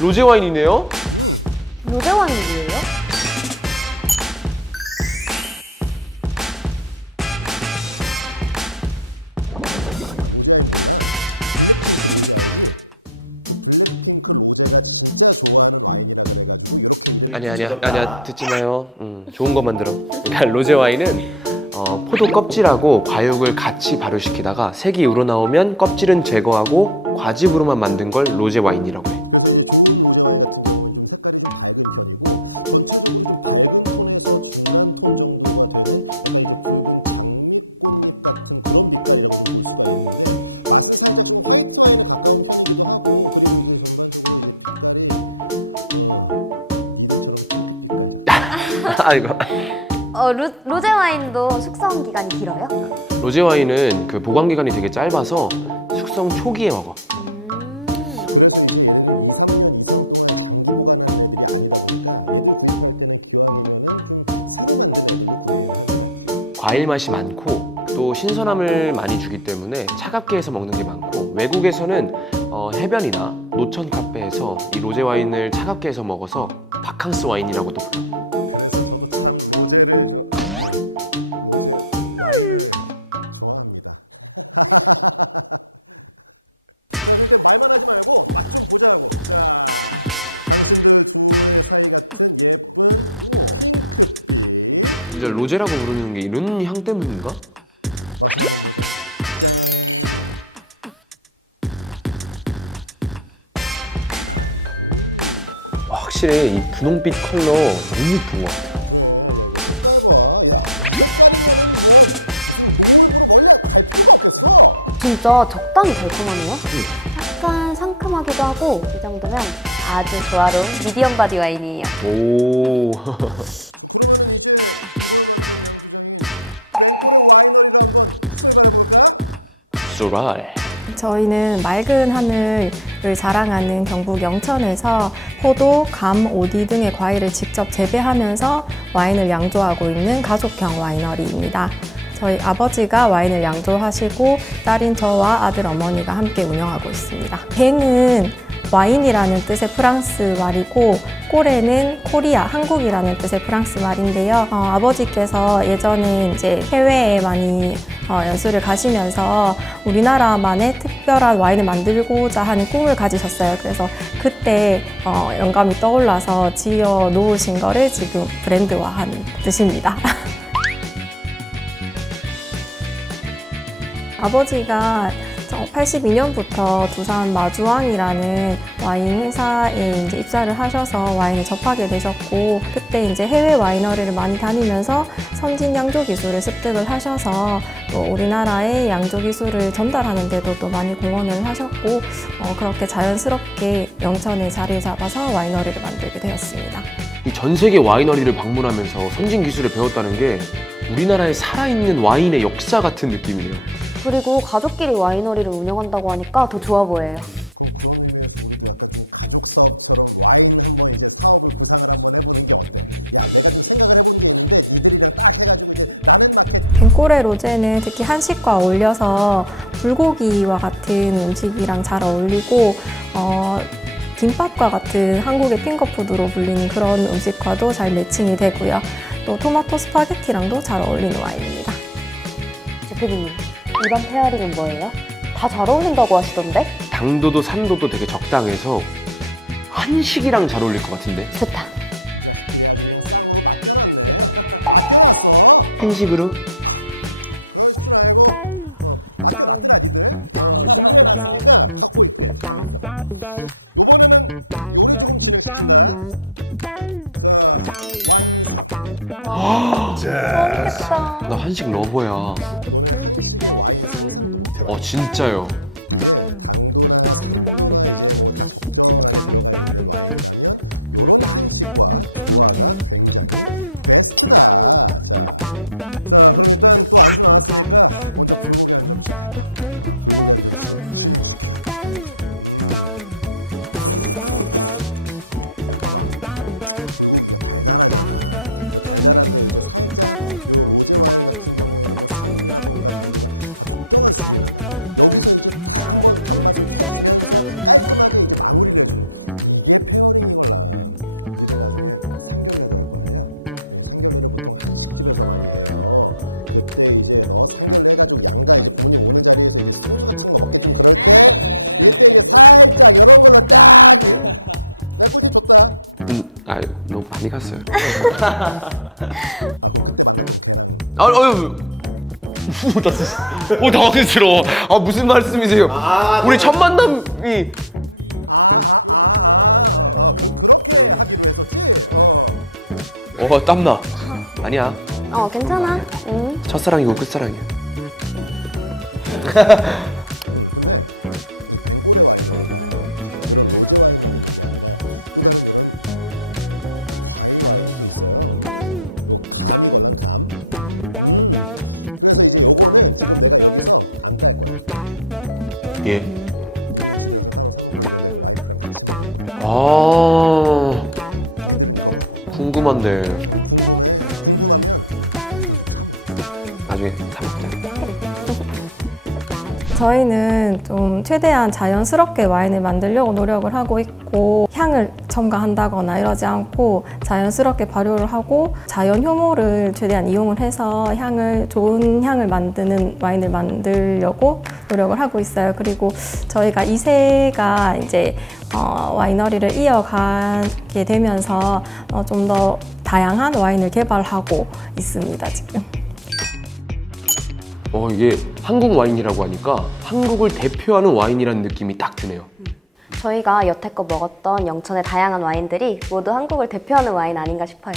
로제 와인이네요. 로제 와인이 뭐예요? 아니야 아니야 아니야 듣지 마요. 음, 좋은 것만 들어. 그러니까 로제 와인은 어, 포도 껍질하고 과육을 같이 발효시키다가 색이 우러나오면 껍질은 제거하고 과즙으로만 만든 걸 로제 와인이라고 해. 아이고. 어, 루, 로제 와인도 숙성 기간이 길어요? 로제 와인은 그 보관 기간이 되게 짧아서 숙성 초기에 먹어. 음. 과일 맛이 많고 또 신선함을 많이 주기 때문에 차갑게 해서 먹는 게 많고 외국에서는 어, 해변이나 노천 카페에서 이 로제 와인을 차갑게 해서 먹어서 바캉스 와인이라고도 불러. 진짜 로제라고 부르는 게 이런 향 때문인가? 확실히 이 분홍빛 컬러 너무 예쁜 것 같아요. 진짜 적당히 달콤하네요. 약간 상큼하기도 하고 이 정도면 아주 조화로운 미디엄 바디 와인이에요. 오. 소랄. 저희는 맑은 하늘을 자랑하는 경북 영천에서 포도, 감, 오디 등의 과일을 직접 재배하면서 와인을 양조하고 있는 가족형 와이너리입니다. 저희 아버지가 와인을 양조하시고 딸인 저와 아들 어머니가 함께 운영하고 있습니다. 뱅은 와인이라는 뜻의 프랑스 말이고 꼬레는 코리아, 한국이라는 뜻의 프랑스 말인데요. 어, 아버지께서 예전에 이제 해외에 많이 어, 연수를 가시면서 우리나라만의 특별한 와인을 만들고자 하는 꿈을 가지셨어요. 그래서 그때 어, 영감이 떠올라서 지어 놓으신 거를 지금 브랜드화한 뜻입니다. 아버지가 82년부터 두산 마주왕이라는 와인 회사에 이제 입사를 하셔서 와인을 접하게 되셨고 그때 이제 해외 와이너리를 많이 다니면서 선진 양조 기술을 습득을 하셔서 또 우리나라의 양조 기술을 전달하는 데도 또 많이 공헌을 하셨고 어, 그렇게 자연스럽게 영천에 자리 잡아서 와이너리를 만들게 되었습니다. 이 전 세계 와이너리를 방문하면서 선진 기술을 배웠다는 게 우리나라의 살아있는 와인의 역사 같은 느낌이네요. 그리고 가족끼리 와이너리를 운영한다고 하니까 더 좋아 보여요. 뱅꼬레 로제는 특히 한식과 어울려서 불고기와 같은 음식이랑 잘 어울리고 어, 김밥과 같은 한국의 핑거푸드로 불리는 그런 음식과도 잘 매칭이 되고요. 또 토마토 스파게티랑도 잘 어울리는 와인입니다. 대표님, 이번 페어링은 뭐예요? 다 잘 어울린다고 하시던데? 당도도 산도도 되게 적당해서 한식이랑 잘 어울릴 것 같은데. 좋다. 한식으로? 맛있겠다. 나 한식 러버야. 어 진짜요. 많이 갔어요. 아, 어유. 나 진짜- 어 당황스러워. 아 무슨 말씀이세요? 우리 첫 만남이 어 땀나. 아니야. 어, 괜찮아. 응. 첫사랑이고 끝사랑이야. 예. 아 궁금한데 나중에 다 먹자. 저희는 좀 최대한 자연스럽게 와인을 만들려고 노력을 하고 있고 향을 첨가한다거나 이러지 않고 자연스럽게 발효를 하고 자연 효모를 최대한 이용을 해서 향을 좋은 향을 만드는 와인을 만들려고 노력을 하고 있어요. 그리고 저희가 이세가 이제 어, 와이너리를 이어가게 되면서 어, 좀 더 다양한 와인을 개발하고 있습니다 지금. 어 이게 한국 와인이라고 하니까 한국을 대표하는 와인이라는 느낌이 딱 드네요. 저희가 여태껏 먹었던 영천의 다양한 와인들이 모두 한국을 대표하는 와인 아닌가 싶어요.